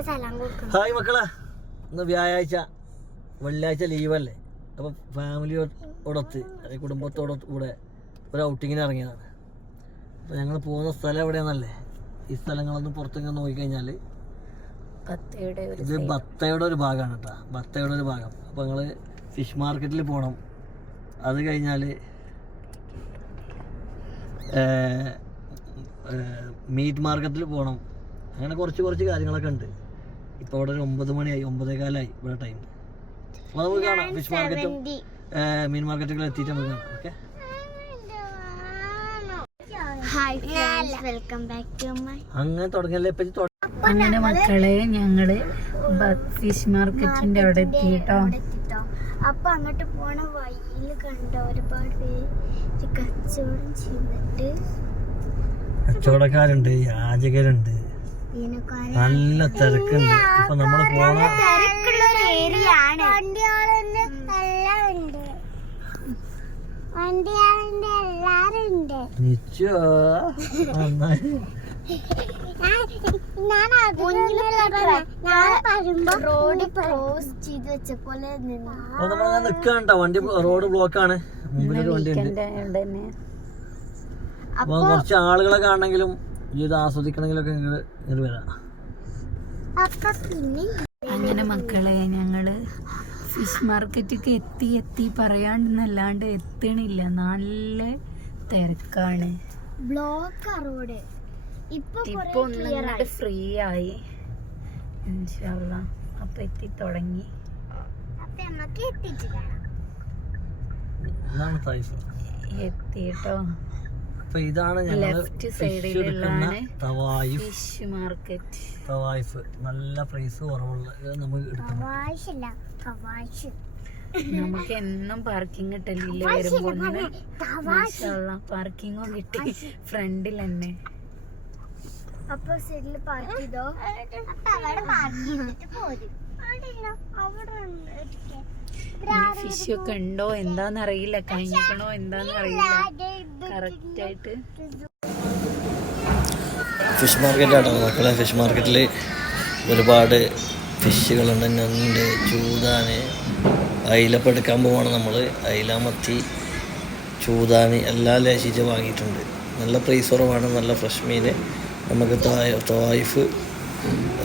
Hi മക്കളെ, ഇന്ന് വ്യാഴാഴ്ച, വെള്ളിയാഴ്ച ലീവല്ലേ. അപ്പോൾ ഫാമിലിയോടൊത്ത് അല്ലെങ്കിൽ കുടുംബത്തോടൊത്ത് കൂടെ ഒരു ഔട്ടിങ്ങിന് ഇറങ്ങിയതാണ്. അപ്പോൾ ഞങ്ങൾ പോകുന്ന സ്ഥലം എവിടെയാണെന്നല്ലേ, ഈ സ്ഥലങ്ങളൊന്നും പുറത്തേക്ക് നോക്കിക്കഴിഞ്ഞാൽ ഇത് ബത്തയുടെ ഒരു ഭാഗമാണ് കേട്ടോ, ബത്തയുടെ ഒരു ഭാഗം. അപ്പോൾ ഞങ്ങൾ ഫിഷ് മാർക്കറ്റിൽ പോകണം. അത് കഴിഞ്ഞാൽ മീറ്റ് മാർക്കറ്റിൽ പോകണം. അങ്ങനെ കുറച്ച് കാര്യങ്ങളൊക്കെ ഉണ്ട്. ഇപ്പോൾ ഇവിടെ ഒരു 9 മണിയായി, 9:15 ഇവിടെ ടൈം. അപ്പോൾ നമുക്ക് കാണാം ഫിഷ് മാർക്കറ്റും മീൻ മാർക്കറ്റുകൾ എത്തിയിട്ട് നമുക്ക് കാണാം. ഓക്കെ, അങ്ങനെ തുടങ്ങിയല്ലേ ഇപ്പം. അങ്ങനെ മക്കളെ, ഞങ്ങള് ഫിഷ് മാർക്കറ്റിന്റെ അവിടെ എത്തിട്ടോ. അപ്പൊ അങ്ങോട്ട് പോണ വഴിയിൽ കണ്ട ഒരുപാട് പേര് കച്ചവടം ചെയ്തിട്ട്, കച്ചവടക്കാരുണ്ട്, യാചകരുണ്ട്, നല്ല തിരക്കുണ്ട്. ഇപ്പൊ നമ്മള് പോണ നിക്കണ്ട, വണ്ടി റോഡ് ബ്ലോക്കാണ്, മുമ്പിലൊരു വണ്ടി ഉണ്ട്. അപ്പൊ കുറച്ച് ആളുകളെ കാണണമെങ്കിലും ഇത് ആസ്വദിക്കണമെങ്കിലൊക്കെ ഇങ്ങോട്ട് വരാം. അങ്ങനെ മക്കളെ, ഞങ്ങള് ഫിഷ് മാർക്കറ്റിക്ക് എത്തി പറയാണ്ടെന്നല്ലാണ്ട് എത്തണില്ല. നല്ല തിരക്കാണ്. ബ്ലോക്ക് റോഡ് ഇപ്പൊ ഒന്നും ഫ്രീ ആയി. ഇൻഷാല്ലാ അപ്പൊ എത്തി തുടങ്ങി. എത്തിട്ടോ. അപ്പൊ ഇതാണ് ലെഫ്റ്റ് സൈഡിലുള്ള ഫിഷ് മാർക്കറ്റ്. തവായിഫ് നല്ല പ്രൈസ് കുറവുള്ള നമുക്ക് എടുക്കണം. നമുക്ക് എന്നും പാർക്കിംഗ് കിട്ടലില്ല. വരുമ്പോ പാർക്കിങ്ങും കിട്ടി ഫ്രണ്ടിൽ തന്നെ. അപ്പൊ സൈഡിൽ പാർക്ക് ചെയ്തോ. ഫിഷ് ഒക്കെ ഉണ്ടോ എന്താന്നറിയില്ല, കഴിഞ്ഞിക്കണോ എന്താന്നറിയില്ല കറക്റ്റ് ആയിട്ട്. ഫിഷ് മാർക്കറ്റാണ് മക്കളെ. ഫിഷ് മാർക്കറ്റിൽ ഒരുപാട് ഫിഷുകളുണ്ട്. ഞണ്ട്, ചൂതാന്, അയിലപ്പം എടുക്കാൻ പോവാണ് നമ്മൾ. അയില, മത്തി, ചൂതാന് എല്ലാം ലേശിച്ച് വാങ്ങിയിട്ടുണ്ട്. നല്ല പ്രൈസ് കുറവാണ്, നല്ല ഫ്രഷ് മീൻ നമുക്ക് തവായിഫ്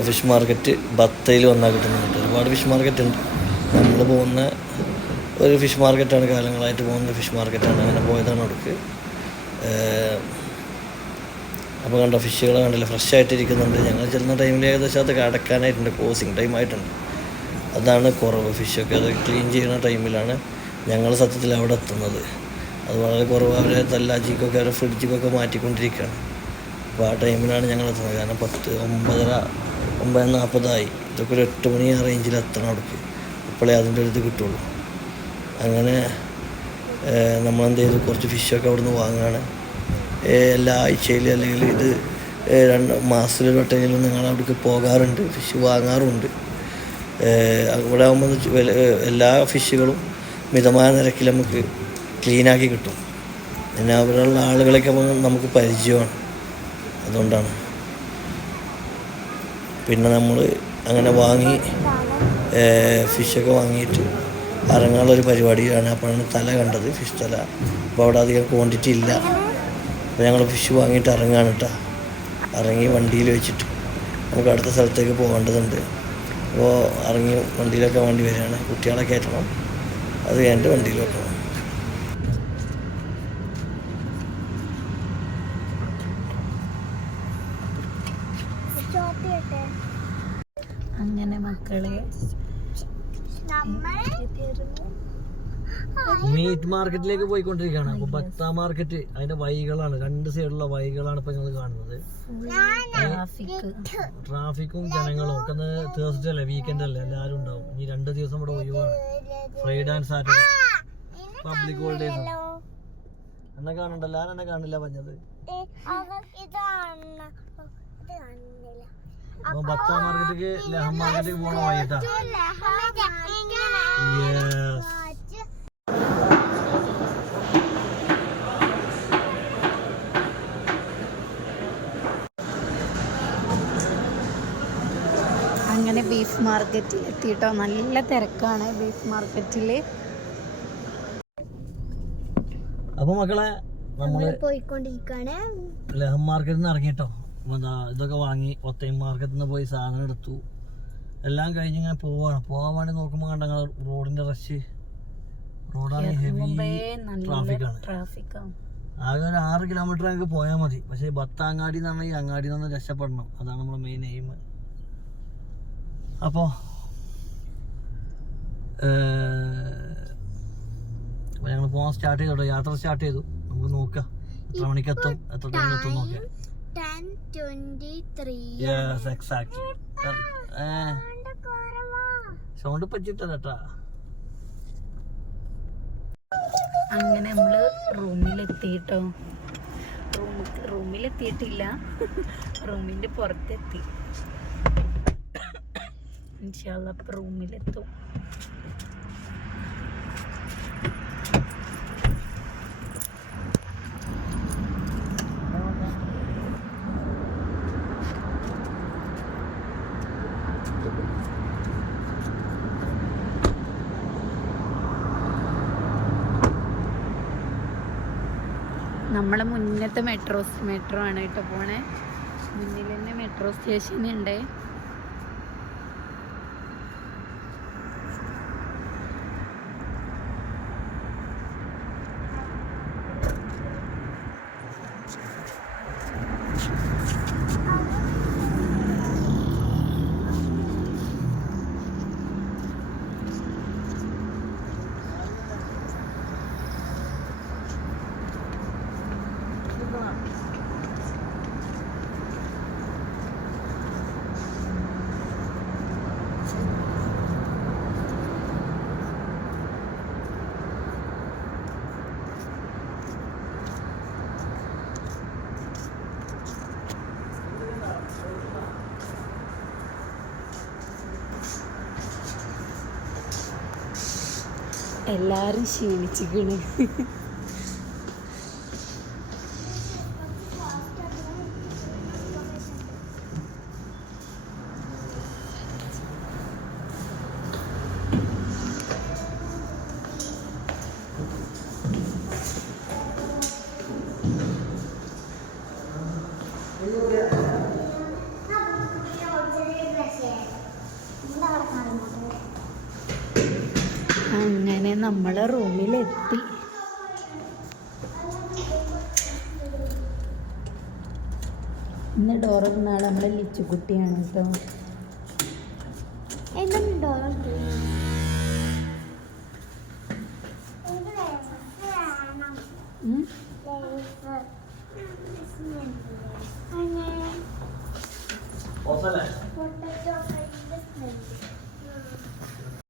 ഫിഷ് മാർക്കറ്റ് ബത്തയിൽ വന്നാൽ കിട്ടുന്നുണ്ട്. ഒരുപാട് ഫിഷ് മാർക്കറ്റ് ഉണ്ട്. നമ്മൾ പോകുന്ന ഒരു ഫിഷ് മാർക്കറ്റാണ്, കാലങ്ങളായിട്ട് പോകുന്ന ഫിഷ് മാർക്കറ്റാണ്. അങ്ങനെ പോയതാണ് അവിടേക്ക്. അപ്പോൾ കണ്ട ഫിഷുകൾ കണ്ടില്ല, ഫ്രഷ് ആയിട്ടിരിക്കുന്നുണ്ട്. ഞങ്ങൾ ചെല്ലുന്ന ടൈമിൽ ഏകദേശം അത് അടക്കാനായിട്ടുണ്ട്, ക്ലോസിങ് ടൈം ആയിട്ടുണ്ട്. അതാണ് കുറവ്. ഫിഷൊക്കെ അത് ക്ലീൻ ചെയ്യുന്ന ടൈമിലാണ് ഞങ്ങൾ സത്യത്തിൽ അവിടെ എത്തുന്നത്. അത് വളരെ കുറവ്. അവരെ തല്ലാജിക്കൊക്കെ അവരെ ഫ്രിഡ്ജിക്കൊക്കെ മാറ്റിക്കൊണ്ടിരിക്കുകയാണ്. അപ്പോൾ ആ ടൈമിലാണ് ഞങ്ങൾ എത്തുന്നത്. കാരണം 9:30, 9:40 ഇതൊക്കെ ഒരു 8 മണി ആ റേഞ്ചിൽ എത്തണം അവിടേക്ക്. ഇപ്പോഴേ അതിൻ്റെ ഒരു ഇത് കിട്ടുള്ളൂ. അങ്ങനെ നമ്മളെന്ത് ചെയ്തു, കുറച്ച് ഫിഷൊക്കെ അവിടെ നിന്ന് വാങ്ങുകയാണ്. എല്ലാ ആഴ്ചയിലും അല്ലെങ്കിൽ ഇത് 2 മാസത്തിലൊരു വട്ടമെങ്കിലും ഞങ്ങൾ അവിടേക്ക് പോകാറുണ്ട്, ഫിഷ് വാങ്ങാറുമുണ്ട്. അവിടെ ആകുമ്പോൾ എല്ലാ ഫിഷുകളും മിതമായ നിരക്കിൽ നമുക്ക് ക്ലീനാക്കി കിട്ടും. പിന്നെ അവിടെയുള്ള ആളുകളൊക്കെ നമുക്ക് പരിചയമാണ്, അതുകൊണ്ടാണ്. പിന്നെ നമ്മൾ അങ്ങനെ വാങ്ങി ഫിഷൊക്കെ വാങ്ങിയിട്ട് ഇറങ്ങാനുള്ളൊരു പരിപാടിയാണ്. അപ്പോഴാണ് തല കണ്ടത്, ഫിഷ് തല. അപ്പോൾ അവിടെ അധികം ക്വാണ്ടിറ്റി ഇല്ല. അപ്പോൾ ഞങ്ങൾ ഫിഷ് വാങ്ങിയിട്ട് ഇറങ്ങുകയാണ് കേട്ടോ. ഇറങ്ങി വണ്ടിയിൽ വെച്ചിട്ട് നമുക്ക് അടുത്ത സ്ഥലത്തേക്ക് പോകേണ്ടതുണ്ട്. അപ്പോൾ ഇറങ്ങി വണ്ടിയിലൊക്കെ വണ്ടി വരികയാണ്. കുട്ടികളെ കയറ്റണം, അത് കഴിഞ്ഞിട്ട് വണ്ടിയിൽ വെക്കണം. അങ്ങനെ മക്കളെ, മീറ്റ് മാർക്കറ്റിലേക്ക് പോയിക്കൊണ്ടിരിക്കുകയാണ്. അപ്പോൾ ബത്ത മാർക്കറ്റ്, അതിന്റെ വഴികളാണ്, 2 സൈഡിലുള്ള വഴികളാണ് ഇപ്പൊ ഞങ്ങൾ കാണുന്നത്. ട്രാഫിക്കും ജനങ്ങളും ഒക്കെ. തേഴ്സ്ഡേ അല്ലേ, വീക്കെൻഡ് അല്ലേ, എല്ലാവരും ഉണ്ടാവും. ഇനി 2 ദിവസം ഇവിടെ ഒഴിവാണ്, Friday and Saturday, public holidays. എന്നെ കാണണ്ടല്ലോ, എന്നെ കാണില്ല പറഞ്ഞത്. അപ്പൊ ബത്ത മാർക്കറ്റിക്ക്, ലഹം മാർക്കറ്റിക്ക് പോകണ വഴിട്ടാ. അങ്ങനെ ബീഫ് മാർക്കറ്റിൽ എത്തിയിട്ടോ. നല്ല തിരക്കാണ് ബീഫ് മാർക്കറ്റിൽ. അപ്പൊ മക്കളെ നമ്മള് പോയിക്കൊണ്ടിരിക്കാണ്. ലഹം മാർക്കറ്റിൽ നിന്ന് ഇറങ്ങിട്ടോ. ഇതൊക്കെ വാങ്ങി ഒത്തയും മാർക്കറ്റിൽ നിന്ന് പോയി സാധനം എടുത്തു. എല്ലാം കഴിഞ്ഞ് ഇങ്ങനെ പോവാണ്. പോകാൻ വേണ്ടി നോക്കുമ്പോൾ കണ്ട റോഡിന്റെ റഷ്. റോഡാണ് ഹെവി ട്രാഫിക്കാണ്. ആകെ ഒരു 6 കിലോമീറ്റർ ഞങ്ങൾക്ക് പോയാൽ മതി. പക്ഷേ ബത്താങ്ങാടി എന്ന് പറഞ്ഞാൽ ഈ അങ്ങാടി നിന്ന് രക്ഷപ്പെടണം. അതാണ് നമ്മുടെ മെയിൻ എയിം. അപ്പോൾ ഞങ്ങൾ പോകാൻ സ്റ്റാർട്ട് ചെയ്തോട്ടോ. യാത്ര സ്റ്റാർട്ട് ചെയ്തു. നമുക്ക് നോക്കാം എത്ര മണിക്കെത്തും, എത്ര ടൈമിലെത്തും നോക്കാം. 10:23. സൗണ്ട് പറ്റിട്ടല്ലേട്ടാ. അങ്ങനെ നമ്മള് റൂമിലെത്തിട്ടോ. റൂമിലെത്തിയിട്ടില്ല, റൂമിന്റെ പുറത്തെത്തി. ഇൻഷാല്ലാ ഇപ്പൊ റൂമിലെത്തും. നമ്മളെ മുന്നത്തെ മെട്രോ ആണ് കേട്ടോ പോണേ. മുന്നിൽ തന്നെ മെട്രോ സ്റ്റേഷൻ ഉണ്ട്. എല്ലാരും ക്ഷീണിച്ചിക്കണ്. അങ്ങനെ നമ്മളെ റൂമിലെത്തി. ഇന്ന് ഡോറുന്ന ആൾ നമ്മളെ ലിച്ചുകുട്ടിയാണ് കേട്ടോ. ഓസല്ലേ? Potato fry